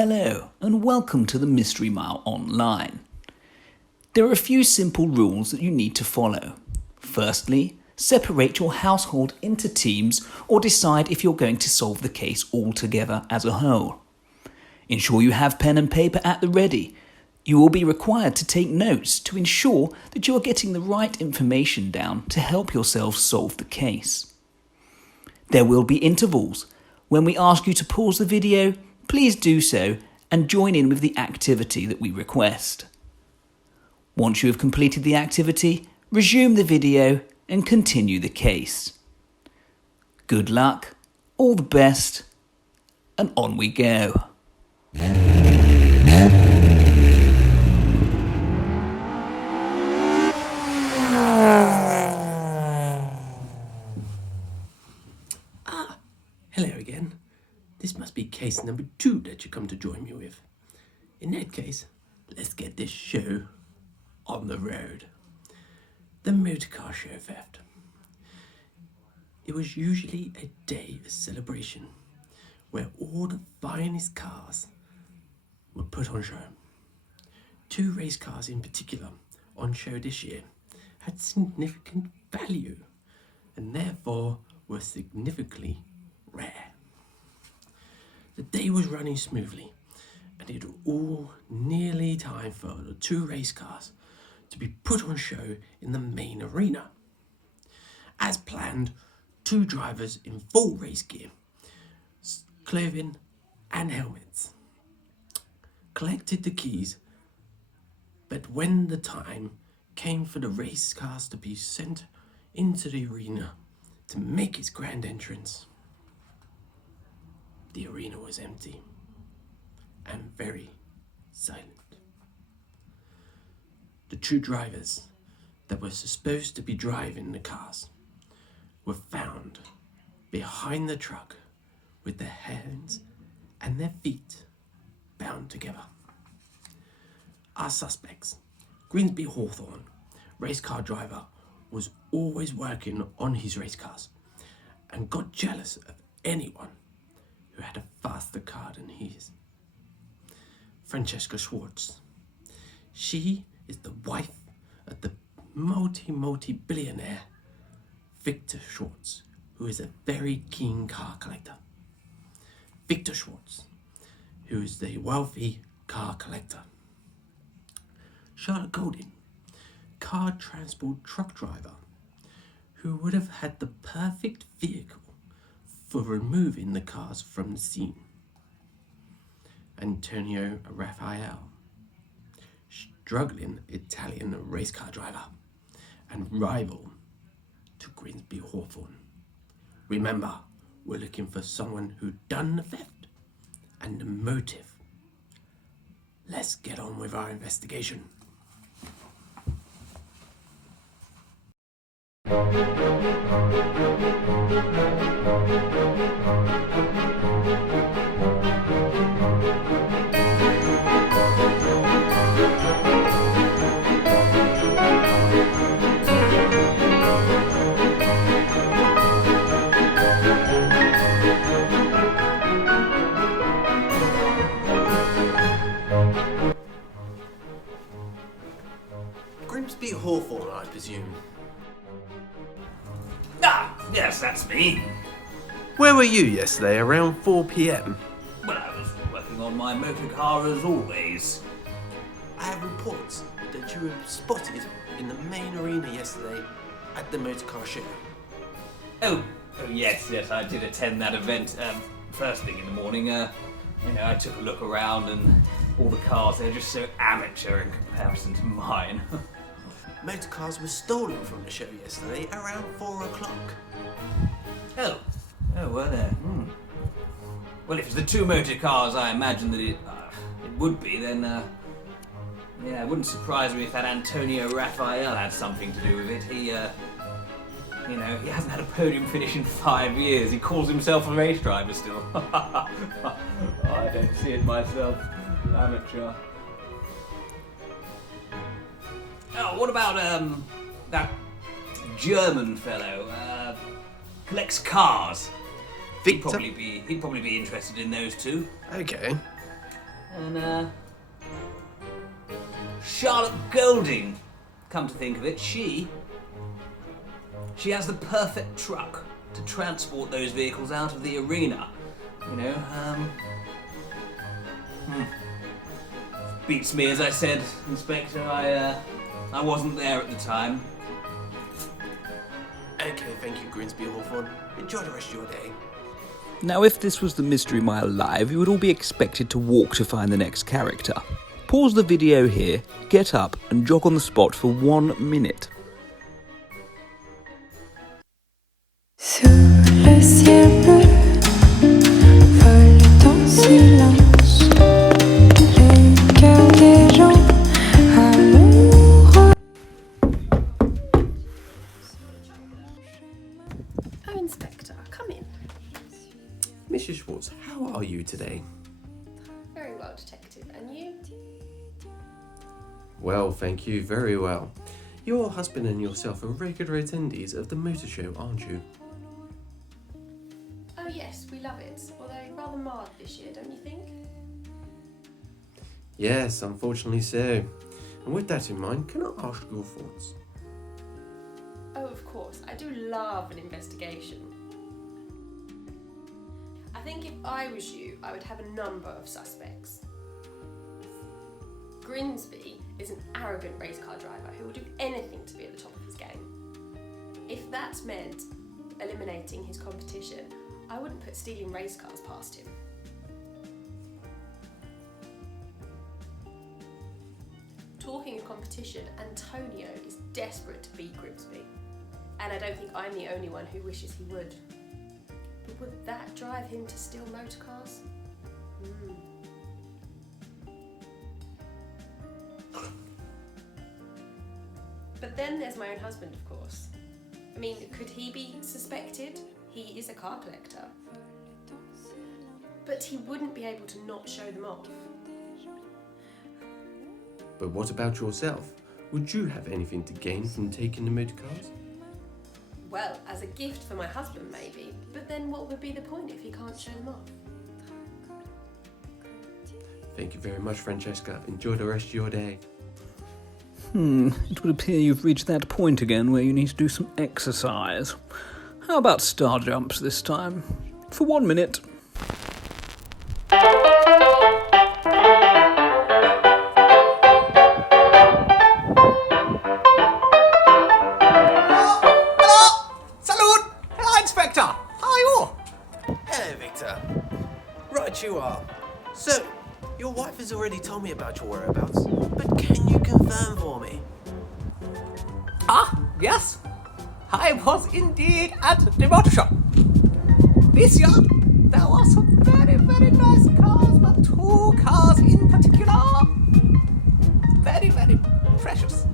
Hello and welcome to the Mystery Mile Online. There are a few simple rules that you need to follow. Firstly, separate your household into teams or decide if you're going to solve the case all together as a whole. Ensure you have pen and paper at the ready. You will be required to take notes to ensure that you are getting the right information down to help yourself solve the case. There will be intervals. When we ask you to pause the video, please do so and join in with the activity that we request. Once you have completed the activity, resume the video and continue the case. Good luck, all the best, and on we go. Hello again. This must be case number 2 that you come to join me with. In that case, let's get this show on the road. The motorcar show theft. It was usually a day of celebration where all the finest cars were put on show. 2 race cars in particular on show this year had significant value and therefore were significantly rare. The day was running smoothly, and it was all nearly time for the 2 race cars to be put on show in the main arena. As planned, 2 drivers in full race gear, clothing and helmets, collected the keys, but when the time came for the race cars to be sent into the arena to make its grand entrance, the arena was empty and very silent. The 2 drivers that were supposed to be driving the cars were found behind the truck with their hands and their feet bound together. Our suspects, Greensby Hawthorne, race car driver, was always working on his race cars and got jealous of anyone who had a faster car than his. Francesca Schwartz. She is the wife of the multi-billionaire Victor Schwartz, who is a very keen car collector. Victor Schwartz, who is the wealthy car collector. Charlotte Golding, car transport truck driver, who would have had the perfect vehicle for removing the cars from the scene. Antonio Raphael, struggling Italian race car driver and rival to Greensby Hawthorne. Remember, we're looking for someone who done the theft and the motive. Let's get on with our investigation. Grimsby Hawthorne, I presume. Yes, that's me. Where were you yesterday around 4 p.m? Well, I was working on my motor car as always. I have reports that you were spotted in the main arena yesterday at the motorcar show. Oh yes, I did attend that event first thing in the morning. I took a look around and all the cars, they're just so amateur in comparison to mine. Motorcars were stolen from the show yesterday around 4 o'clock. Oh, were there? Well, if it's the 2 motor cars I imagine that it would be, then it wouldn't surprise me if that Antonio Raphael had something to do with it. He hasn't had a podium finish in 5 years. He calls himself a race driver still. I don't see it myself. Amateur. Oh, what about that German fellow? Collects cars. Victor? He'd probably be interested in those too. Okay. And Charlotte Golding, come to think of it, she has the perfect truck to transport those vehicles out of the arena. You know, beats me, as I said, Inspector. I wasn't there at the time. Okay, thank you, Grimsby Hawthorne. Enjoy the rest of your day. Now, if this was the Mystery Mile live, you would all be expected to walk to find the next character. Pause the video here, get up and jog on the spot for 1 minute. Sous le ciel bleu, vole en silence les cœurs des gens amoureux. Oh, Inspector, come in. Mrs. Schwartz, how are you today? Very well, Detective. And you? Well, thank you, very well. Your husband and yourself are regular attendees of the motor show, aren't you? Oh, yes, we love it. Although rather marred this year, don't you think? Yes, unfortunately so. And with that in mind, can I ask your thoughts? Oh, of course. I do love an investigation. I think if I was you, I would have a number of suspects. Grimsby is an arrogant race car driver who will do anything to be at the top of his game. If that meant eliminating his competition, I wouldn't put stealing race cars past him. Talking of competition, Antonio is desperate to beat Grimsby. And I don't think I'm the only one who wishes he would. But would that drive him to steal motor cars? But then there's my own husband, of course. I mean, could he be suspected? He is a car collector. But he wouldn't be able to not show them off. But what about yourself? Would you have anything to gain from taking the motor cars? Well, as a gift for my husband, maybe. But then what would be the point if he can't show them off? Thank you very much, Francesca. Enjoy the rest of your day. It would appear you've reached that point again where you need to do some exercise. How about star jumps this time? For 1 minute. Salute! Hello, Inspector! How are you? Hello, Victor. Right you are. So, your wife has already told me about your whereabouts, but can you confirm for me? Ah, yes. I was indeed at the motor show. This year, there were some very, very nice cars, but 2 cars in particular. Very, very precious.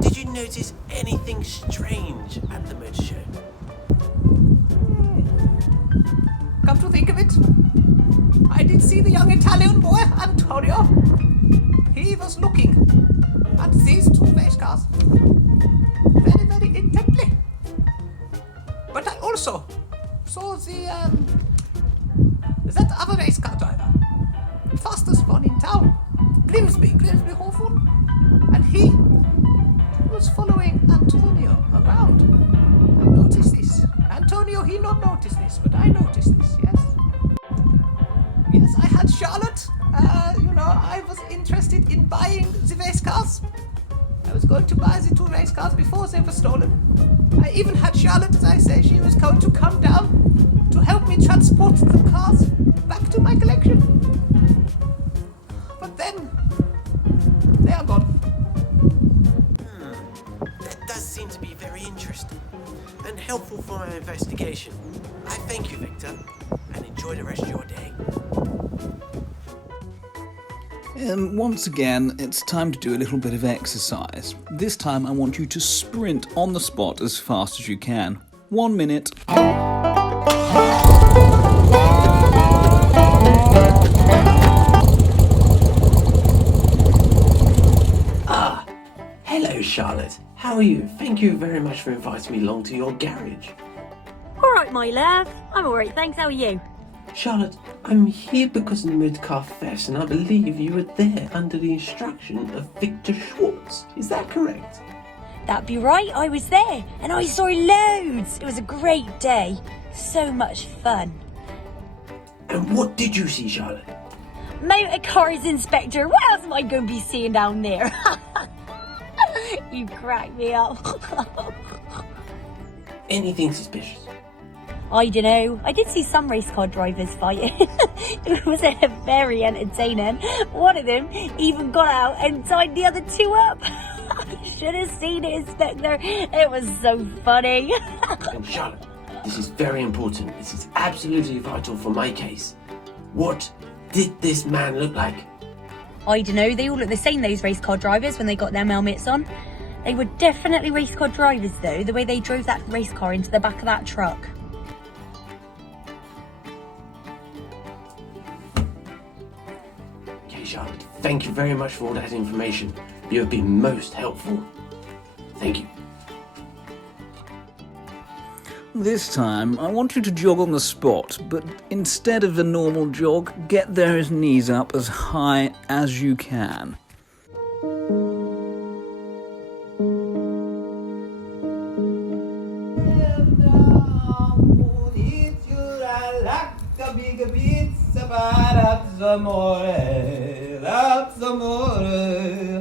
Did you notice anything strange at the motor show? Come to think of it, I did see the young Italian boy, Antonio. He was looking at these 2 race cars very, very intently. But I also saw that other race car driver, fastest one in town, Grimsby Hawthorne, and he was following Antonio around. I noticed this. Antonio, he not noticed this, but I noticed this, yes. Yes, I had Charlotte. I was interested in buying the race cars. I was going to buy the 2 race cars before they were stolen. I even had Charlotte, as I say, she was going to come down to help me transport the cars back to my collection. But then, they are gone. That does seem to be very interesting and helpful for my investigation. I thank you, Victor, and enjoy the rest of your day. And once again, it's time to do a little bit of exercise. This time I want you to sprint on the spot as fast as you can. 1 minute. Hello, Charlotte. How are you? Thank you very much for inviting me along to your garage. All right, my love. I'm all right, thanks. How are you? Charlotte, I'm here because of the Motorcar Fest, and I believe you were there under the instruction of Victor Schwartz. Is that correct? That'd be right, I was there, and I saw loads. It was a great day. So much fun. And what did you see, Charlotte? Motor cars, Inspector. What else am I going to be seeing down there? You crack me up. Anything suspicious? I don't know. I did see some race car drivers fighting. It was very entertaining. One of them even got out and tied the other two up. You should have seen it, Inspector. It was so funny. And Charlotte, this is very important. This is absolutely vital for my case. What did this man look like? I don't know. They all look the same, those race car drivers, when they got their helmets on. They were definitely race car drivers, though, the way they drove that race car into the back of that truck. Okay, Charlotte, thank you very much for all that information. You have been most helpful. Thank you. This time, I want you to jog on the spot, but instead of the normal jog, get those knees up as high as you can.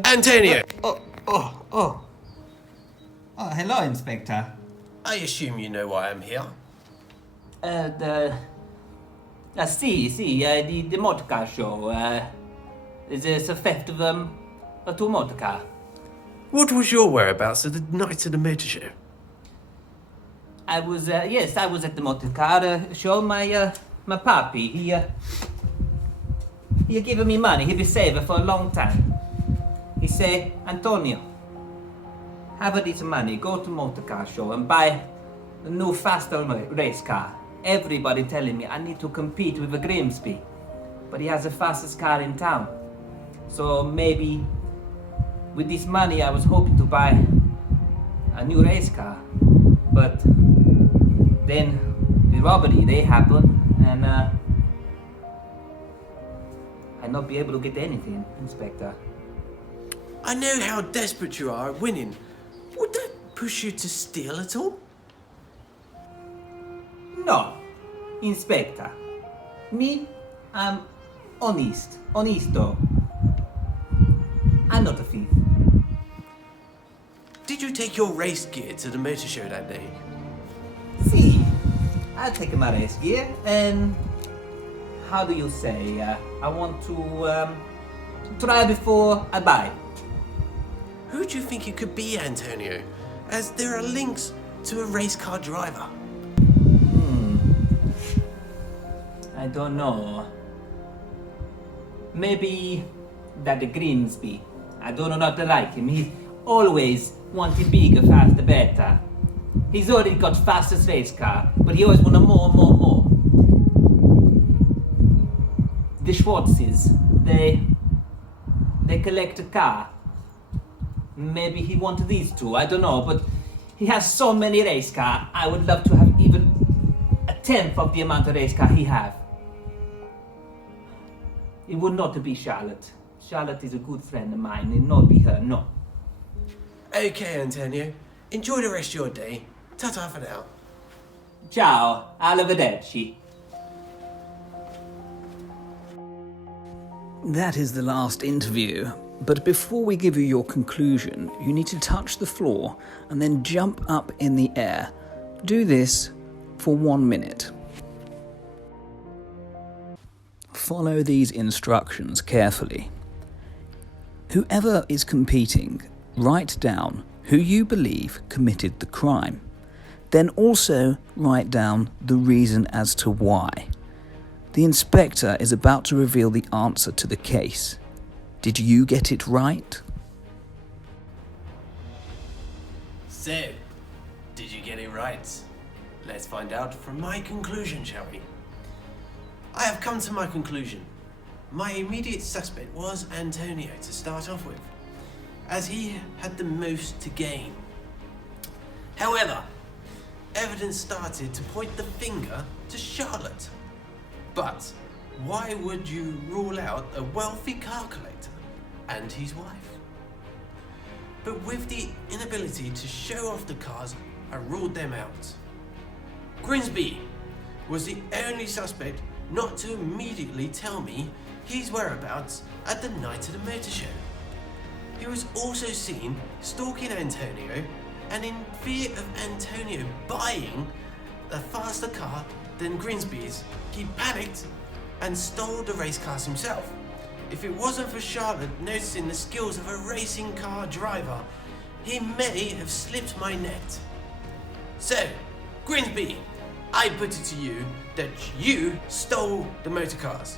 Antonio! Oh, hello, Inspector. I assume you know why I'm here. The motor car show. There's a theft of a two motor car. What was your whereabouts at the night of the motor show? I was at the motor car show. My papi, he given me money. He been saving for a long time. He say, Antonio, have a little money, go to motor car show and buy a new faster race car. Everybody telling me I need to compete with a Grimsby, but he has the fastest car in town. So maybe with this money I was hoping to buy a new race car, but then the robbery they happened and I'd not be able to get anything, Inspector. I know how desperate you are at winning. Would that push you to steal at all? No, Inspector. Me, I'm honesto. I'm not a thief. Did you take your race gear to the motor show that day? See, I'll take my race gear and how do you say? I want to try before I buy. Who do you think it could be, Antonio? As there are links to a race car driver. I don't know. Maybe that the Grimsby. I don't know not to like him. He's always wanted bigger, faster, better. He's already got fastest race car, but he always wanted more. The Schwartzes, they collect a car. Maybe he wanted these two, I don't know, but he has so many race car. I would love to have even a tenth of the amount of race car he have. It would not be Charlotte. Charlotte is a good friend of mine, it not be her, no. Okay, Antonio. Enjoy the rest of your day. Ta-ta for now. Ciao, arrivederci. That is the last interview. But before we give you your conclusion, you need to touch the floor and then jump up in the air. Do this for 1 minute. Follow these instructions carefully. Whoever is competing, write down who you believe committed the crime. Then also write down the reason as to why. The inspector is about to reveal the answer to the case. Did you get it right? So, did you get it right? Let's find out from my conclusion, shall we? I have come to my conclusion. My immediate suspect was Antonio to start off with, as he had the most to gain. However, evidence started to point the finger to Charlotte. But why would you rule out a wealthy car collector and his wife? But with the inability to show off the cars, I ruled them out. Grimsby was the only suspect not to immediately tell me his whereabouts at the night of the motor show. He was also seen stalking Antonio, and in fear of Antonio buying a faster car than Grimsby's, he panicked and stole the race cars himself. If it wasn't for Charlotte noticing the skills of a racing car driver, he may have slipped my net. So, Grimsby, I put it to you that you stole the motor cars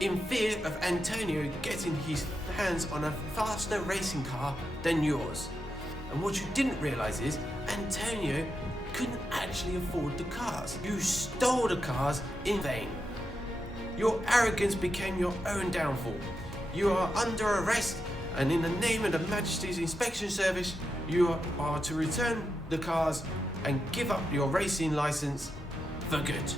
in fear of Antonio getting his hands on a faster racing car than yours. And what you didn't realise is Antonio couldn't actually afford the cars. You stole the cars in vain. Your arrogance became your own downfall. You are under arrest, and in the name of the Majesty's Inspection Service, you are to return the cars and give up your racing licence for good.